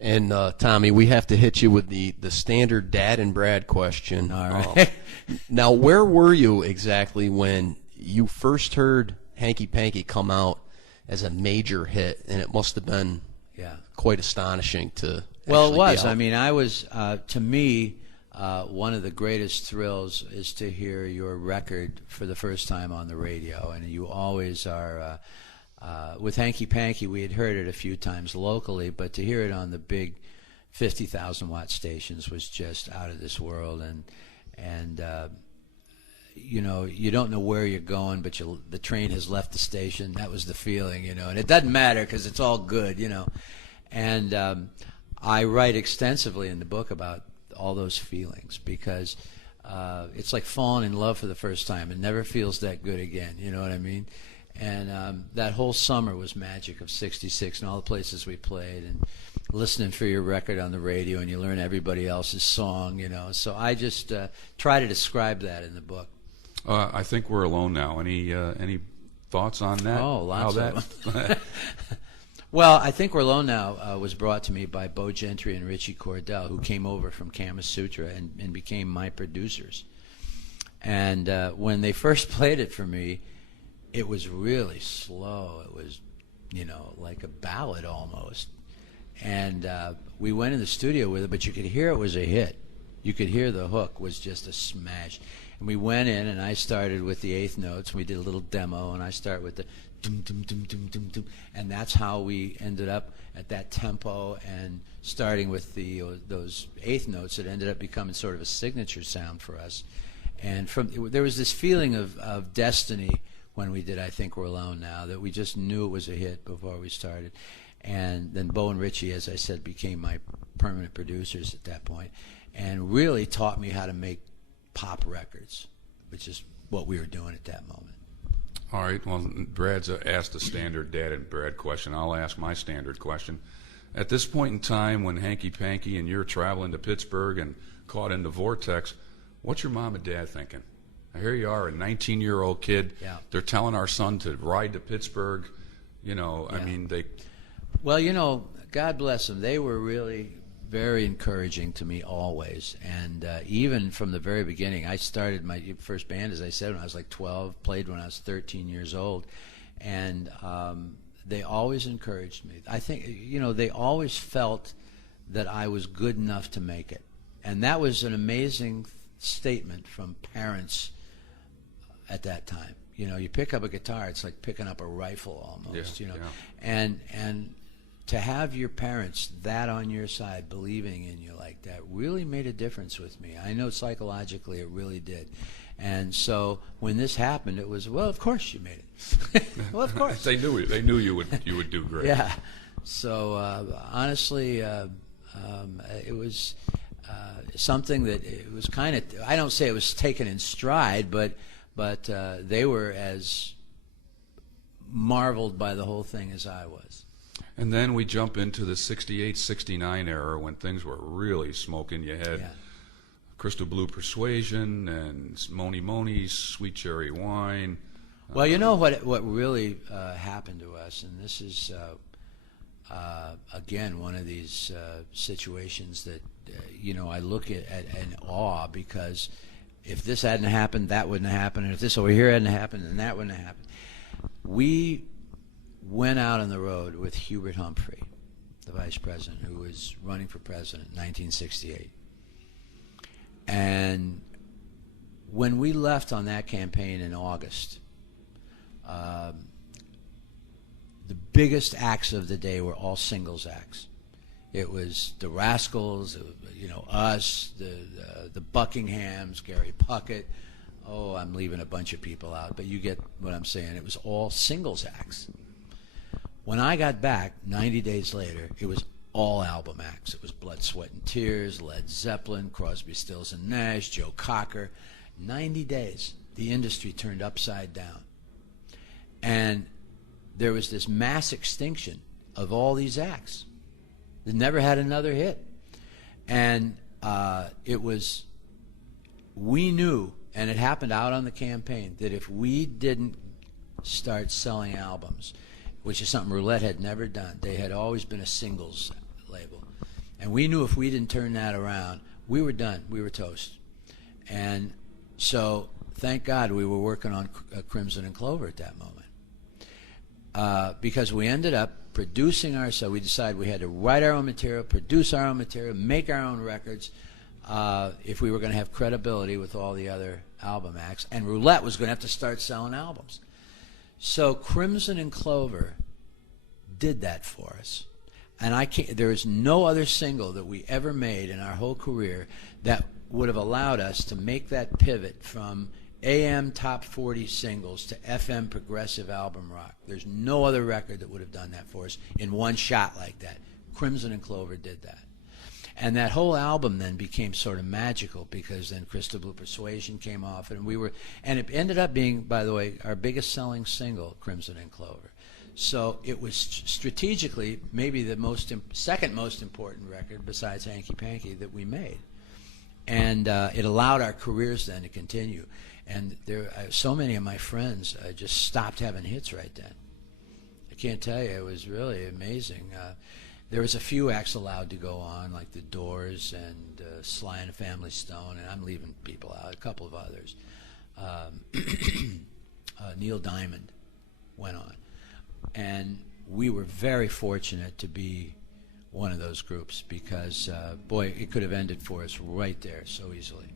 And Tommy, we have to hit you with the standard Dad and Brad question. All right. Now, where were you exactly when you first heard Hanky Panky come out as a major hit? And it must have been quite astonishing to. Well, it was. I mean, I was to me. One of the greatest thrills is to hear your record for the first time on the radio, and you always are. With Hanky Panky, we had heard it a few times locally, but to hear it on the big 50,000 watt stations was just out of this world. And you know, you don't know where you're going, but the train has left the station. That was the feeling, you know, and it doesn't matter because it's all good, you know. And I write extensively in the book about all those feelings because it's like falling in love for the first time. It never feels that good again, you know what I mean? And that whole summer was magic of '66 and all the places we played and listening for your record on the radio, and you learn everybody else's song, you know. So I just try to describe that in the book. I think we're alone now. Any thoughts on that? Oh, lots of them. Well, I Think We're Alone Now was brought to me by Bo Gentry and Richie Cordell, who came over from Kama Sutra and became my producers. And when they first played it for me, it was really slow. It was, you know, like a ballad almost. And we went in the studio with it, but you could hear it was a hit. You could hear the hook was just a smash. And we went in, and I started with the eighth notes. We did a little demo, and I start with the dum dum dum dum dum dum, and that's how we ended up at that tempo. And starting with those eighth notes, it ended up becoming sort of a signature sound for us. And there was this feeling of destiny when we did I Think We're Alone Now, that we just knew it was a hit before we started. And then Bo and Richie, as I said, became my permanent producers at that point, and really taught me how to make pop records, which is what we were doing at that moment. All right. Well, Brad's asked the standard Dad and Brad question. I'll ask my standard question. At this point in time, when Hanky Panky and you're traveling to Pittsburgh and caught in the vortex, what's your mom and dad thinking? Here you are, a 19-year-old kid. Yeah. They're telling our son to ride to Pittsburgh. You know, Yeah. I mean, they. Well, you know, God bless them. They were really very encouraging to me always. And even from the very beginning, I started my first band, as I said, when I was like 12, played when I was 13 years old. And they always encouraged me. I think, you know, they always felt that I was good enough to make it. And that was an amazing statement from parents at that time. You know, you pick up a guitar, it's like picking up a rifle almost, you know. Yeah. And to have your parents that on your side, believing in you like that, really made a difference with me. I know psychologically it really did. And so when this happened, it was, well, of course you made it. Well, of course. They knew you would do great. Yeah. So honestly, it was something that it was kind of, I don't say it was taken in stride, but they were as marveled by the whole thing as I was. And then we jump into the 68, 69 era when things were really smoking. You had Crystal Blue Persuasion and Moni Moni's Sweet Cherry Wine. Well, you know what really happened to us, and this is, again, one of these situations that, you know, I look at in awe, because if this hadn't happened, that wouldn't have happened, and if this over here hadn't happened, then that wouldn't have happened. We went out on the road with Hubert Humphrey, the vice president, who was running for president in 1968. And when we left on that campaign in August, the biggest acts of the day were all singles acts. It was the Rascals, you know, us, the Buckinghams, Gary Puckett. Oh, I'm leaving a bunch of people out, but you get what I'm saying. It was all singles acts. When I got back 90 days later, it was all album acts. It was Blood, Sweat, and Tears, Led Zeppelin, Crosby, Stills and Nash, Joe Cocker. 90 days, the industry turned upside down. And there was this mass extinction of all these acts. They never had another hit. And it was, we knew, and it happened out on the campaign, that if we didn't start selling albums, which is something Roulette had never done, they had always been a singles label. And we knew if we didn't turn that around, we were done. We were toast. And so, thank God we were working on Crimson and Clover at that moment. Because we ended up producing ourselves. We decided we had to write our own material, produce our own material, make our own records, if we were going to have credibility with all the other album acts. And Roulette was going to have to start selling albums. So Crimson and Clover did that for us. And there is no other single that we ever made in our whole career that would have allowed us to make that pivot from AM top 40 singles to FM progressive album rock. There's no other record that would have done that for us in one shot like that. Crimson and Clover did that. And that whole album then became sort of magical, because then Crystal Blue Persuasion came off, and it ended up being, by the way, our biggest selling single, Crimson and Clover. So it was strategically maybe the second most important record besides Hanky Panky that we made. And it allowed our careers then to continue. And so many of my friends just stopped having hits right then. I can't tell you, it was really amazing. There was a few acts allowed to go on, like The Doors and Sly and the Family Stone, and I'm leaving people out, a couple of others. Neil Diamond went on. And we were very fortunate to be one of those groups, because, boy, it could have ended for us right there so easily.